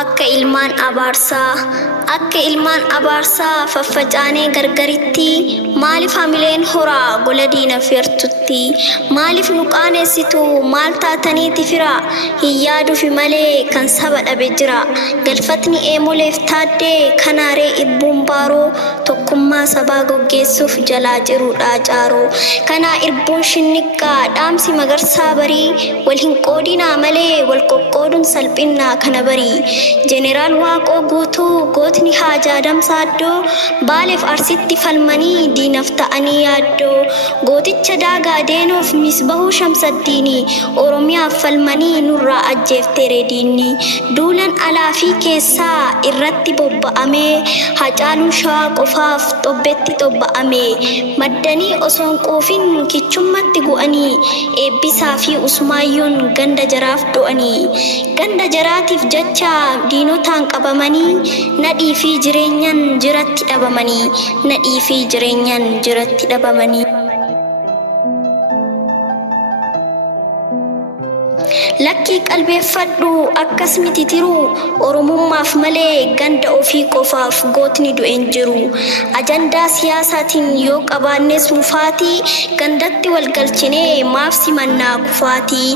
akka ilmaan abaarsaa faffacaanee gargaritti maaliif hamileen horaa gola diina feertutti maaliif nu qaaneessitu maal taataniiti fira hin yaaduufi malee kan saba dhabe jira galfatni eemoleef taaddee kanaaree irbuun baaroo tokkummaa sabaa goggeessuuf jalaa jiruudha caaroo kanaa irbuun shinniqqaa dhaamsi magarsaa barii wal hin qoodinaa malee wal qoqqooduun salphinnaa kana barii jeneraal waaqoo guutuu gootni haajaa damsaaddoo baaleef arsitti falmanii diinaf ta'anii yaaddoo gooticha daagaa deenoof misbahuu shamsaddiini oromiyaaf falmanii nurraa ajjeefteere diinni duulan alaa fi keessaa irratti bobba'amee hacaaluun shawaa qofaaf xobbetti xobba'amee maddanii osoon quufin kichummatti gu'anii eebbisaa fi usmaayyoon ganda jaraaf du'anii ganda jaraatiif jecha diinotaan qabamanii nadhii fi jireenyan jiratti dhabamanii lakkii qalbeeffadhu akkas miti tiru oromummaaf malee ganda ofii qofaaf gootni du'een jiru ajandaa siyaasaatiin yoo qabaannes mufaatii gandatti walgalchinee maaf simannaa kufaatii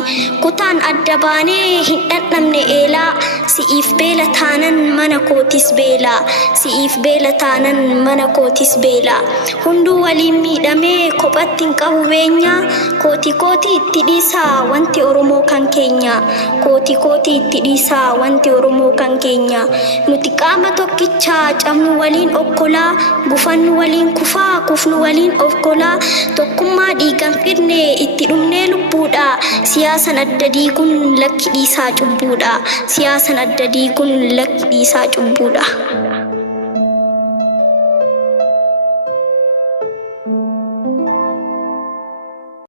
kutaan adda baanee hin dhandhamne eelaa si'iif beela taanan mana kootis beela hunduu waliin miidhamee kophatti hin qabu beenya kooti itti dhiisaa wanti oromoo kan keenya nuti qaama tokkichaa cabnu waliin okkolaa gufannu waliin kufaa kufnu waliin okkolaa tokkummaa dhiigan fidne itti dhumnee lubbuudha siyaasan adda diiguun lakki dhiisaa cubbuudha